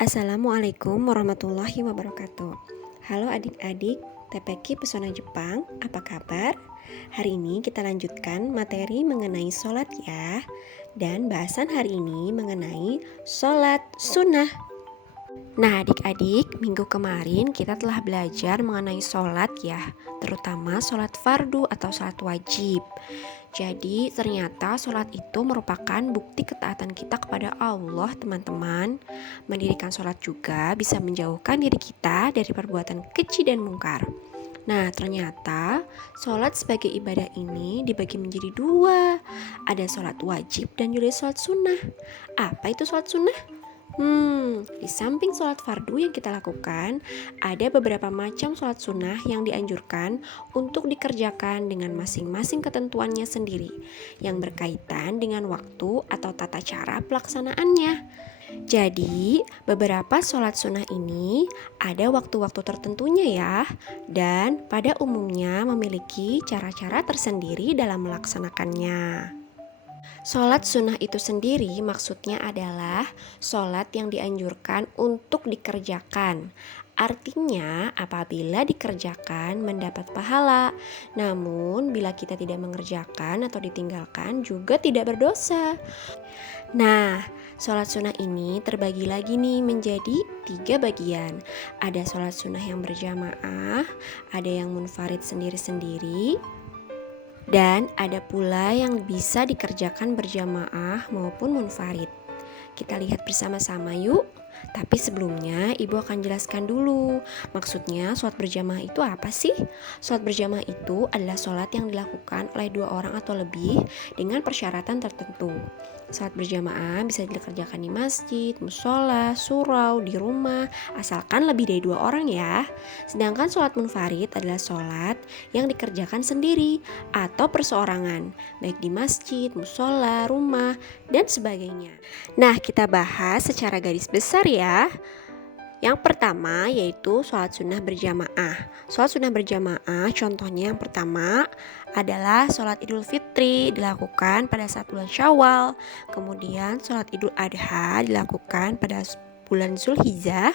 Assalamualaikum warahmatullahi wabarakatuh. Halo adik-adik TPQ Pesona Jepang, apa kabar? Hari ini kita lanjutkan materi mengenai sholat ya. Dan bahasan hari ini mengenai sholat sunnah. Nah adik-adik, minggu kemarin kita telah belajar mengenai sholat ya, terutama sholat fardu atau sholat wajib. Jadi ternyata sholat itu merupakan bukti ketaatan kita kepada Allah teman-teman. Mendirikan sholat juga bisa menjauhkan diri kita dari perbuatan keji dan mungkar. Nah ternyata sholat sebagai ibadah ini dibagi menjadi dua. Ada sholat wajib dan juga sholat sunnah. Apa itu sholat sunnah? Di samping sholat fardu yang kita lakukan, ada beberapa macam sholat sunnah yang dianjurkan untuk dikerjakan dengan masing-masing ketentuannya sendiri, yang berkaitan dengan waktu atau tata cara pelaksanaannya. Jadi, beberapa sholat sunnah ini ada waktu-waktu tertentunya ya, dan pada umumnya memiliki cara-cara tersendiri dalam melaksanakannya. Sholat sunnah itu sendiri maksudnya adalah sholat yang dianjurkan untuk dikerjakan. Artinya apabila dikerjakan mendapat pahala. Namun bila kita tidak mengerjakan atau ditinggalkan juga tidak berdosa. Nah, sholat sunnah ini terbagi lagi nih menjadi 3 bagian. Ada sholat sunnah yang berjamaah, ada yang munfarid sendiri-sendiri, dan ada pula yang bisa dikerjakan berjamaah maupun munfarid. Kita lihat bersama-sama yuk. Tapi sebelumnya ibu akan jelaskan dulu. Maksudnya sholat berjamaah itu apa sih? Sholat berjamaah itu adalah sholat yang dilakukan oleh 2 orang atau lebih dengan persyaratan tertentu. Sholat berjamaah bisa dikerjakan di masjid, musola, surau, di rumah, asalkan lebih dari 2 orang ya. Sedangkan sholat munfarid adalah sholat yang dikerjakan sendiri atau perseorangan, baik di masjid, musola, rumah, dan sebagainya. Nah, kita bahas secara garis besar ya. Yang pertama yaitu sholat sunnah berjamaah. Sholat sunnah berjamaah contohnya yang pertama adalah sholat idul fitri dilakukan pada saat bulan Syawal. Kemudian sholat idul adha dilakukan pada bulan Zulhijjah.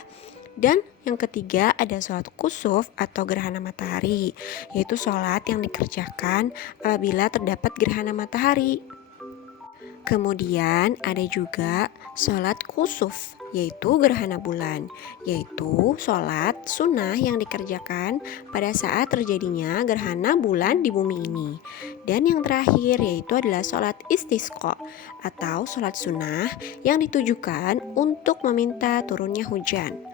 Dan yang ketiga ada sholat kusuf atau gerhana matahari, yaitu sholat yang dikerjakan apabila terdapat gerhana matahari. Kemudian ada juga sholat kusuf, yaitu gerhana bulan, yaitu sholat sunnah yang dikerjakan pada saat terjadinya gerhana bulan di bumi ini. Dan yang terakhir yaitu adalah sholat istisqa atau sholat sunnah yang ditujukan untuk meminta turunnya hujan.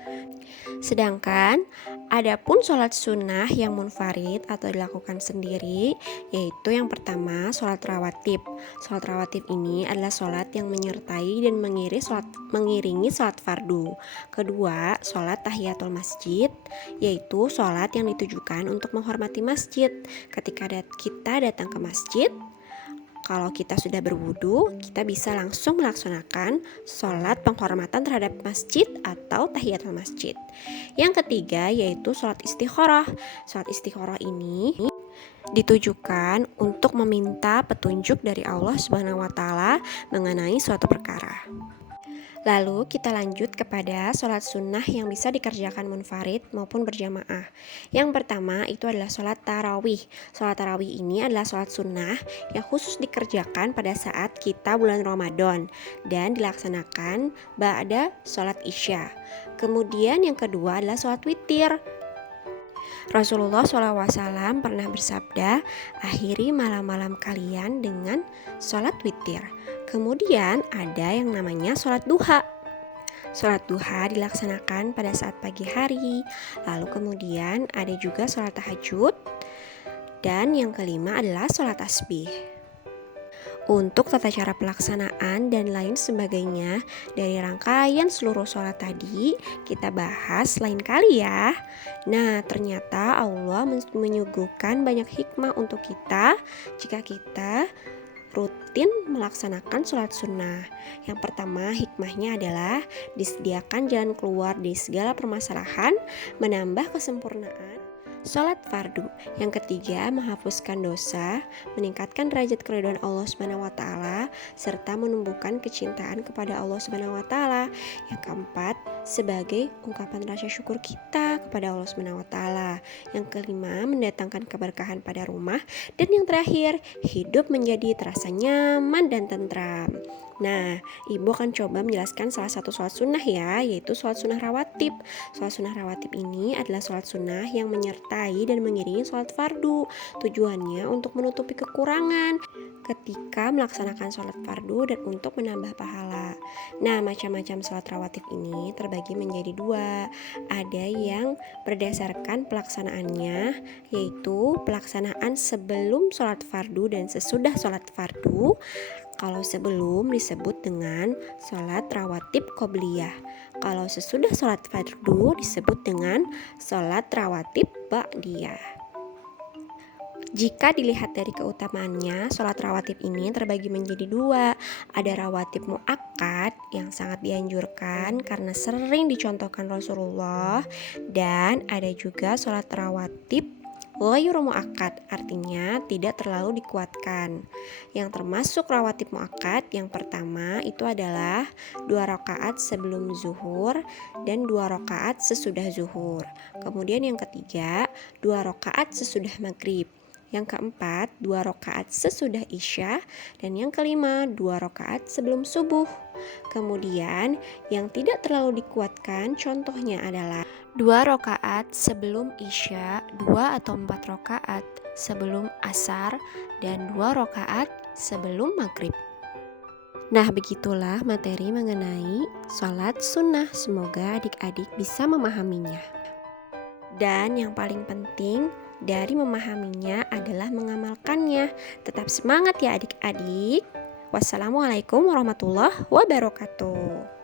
Sedangkan adapun sholat sunnah yang munfarid atau dilakukan sendiri, yaitu yang pertama sholat rawatib. Sholat rawatib ini adalah sholat yang menyertai dan mengiringi sholat fardu. Kedua, sholat tahiyatul masjid, yaitu sholat yang ditujukan untuk menghormati masjid. Ketika kita datang ke masjid, kalau kita sudah berwudu, kita bisa langsung melaksanakan sholat penghormatan terhadap masjid atau tahiyatul masjid. Yang ketiga yaitu sholat istikharah. Sholat istikharah ini ditujukan untuk meminta petunjuk dari Allah Subhanahu wa Ta'ala mengenai suatu perkara. Lalu kita lanjut kepada sholat sunnah yang bisa dikerjakan munfarid maupun berjamaah. Yang pertama itu adalah sholat tarawih. Sholat tarawih ini adalah sholat sunnah yang khusus dikerjakan pada saat kita bulan Ramadan dan dilaksanakan ba'da sholat isya. Kemudian yang kedua adalah sholat witir. Rasulullah SAW pernah bersabda, akhiri malam-malam kalian dengan sholat witir. Kemudian ada yang namanya sholat duha. Sholat duha dilaksanakan pada saat pagi hari. Lalu kemudian ada juga sholat tahajud. Dan yang kelima adalah sholat tasbih. Untuk tata cara pelaksanaan dan lain sebagainya dari rangkaian seluruh sholat tadi kita bahas lain kali ya. Nah ternyata Allah menyuguhkan banyak hikmah untuk kita jika kita rutin melaksanakan sholat sunnah. Yang pertama hikmahnya adalah disediakan jalan keluar dari segala permasalahan, menambah kesempurnaan sholat fardu. Yang ketiga menghapuskan dosa, meningkatkan derajat keridhaan Allah Subhanahu wa Ta'ala, serta menumbuhkan kecintaan kepada Allah Subhanahu wa Ta'ala. Yang keempat sebagai ungkapan rasa syukur kita kepada Allah Subhanahu wa taala. Yang kelima, mendatangkan keberkahan pada rumah, dan yang terakhir, hidup menjadi terasa nyaman dan tentram. Nah, Ibu akan coba menjelaskan salah satu sholat sunnah ya, yaitu sholat sunnah rawatib. Sholat sunnah rawatib ini adalah sholat sunnah yang menyertai dan mengiringi sholat fardu. Tujuannya untuk menutupi kekurangan ketika melaksanakan sholat fardu dan untuk menambah pahala. Nah, macam-macam sholat rawatib ini terbagi menjadi dua. Ada yang berdasarkan pelaksanaannya, yaitu pelaksanaan sebelum sholat fardu dan sesudah sholat fardu. Kalau sebelum disebut dengan sholat rawatib qobliyah. Kalau sesudah sholat fardu disebut dengan sholat rawatib ba'diyah. Jika dilihat dari keutamaannya, sholat rawatib ini terbagi menjadi dua. Ada rawatib muakkad yang sangat dianjurkan karena sering dicontohkan Rasulullah, dan ada juga sholat rawatib ghairu muakkad, artinya tidak terlalu dikuatkan. Yang termasuk rawatib muakkad yang pertama itu adalah 2 rakaat sebelum zuhur dan 2 rakaat sesudah zuhur. Kemudian yang ketiga, 2 rakaat sesudah maghrib. Yang keempat, 2 rakaat sesudah isya, dan yang kelima, 2 rakaat sebelum subuh. Kemudian yang tidak terlalu dikuatkan contohnya adalah 2 rakaat sebelum isya, 2 atau 4 rakaat sebelum asar, dan 2 rakaat sebelum maghrib. Nah, begitulah materi mengenai sholat sunnah. Semoga adik-adik bisa memahaminya. Dan yang paling penting dari memahaminya adalah mengamalkannya. Tetap semangat ya adik-adik. Wassalamualaikum warahmatullahi wabarakatuh.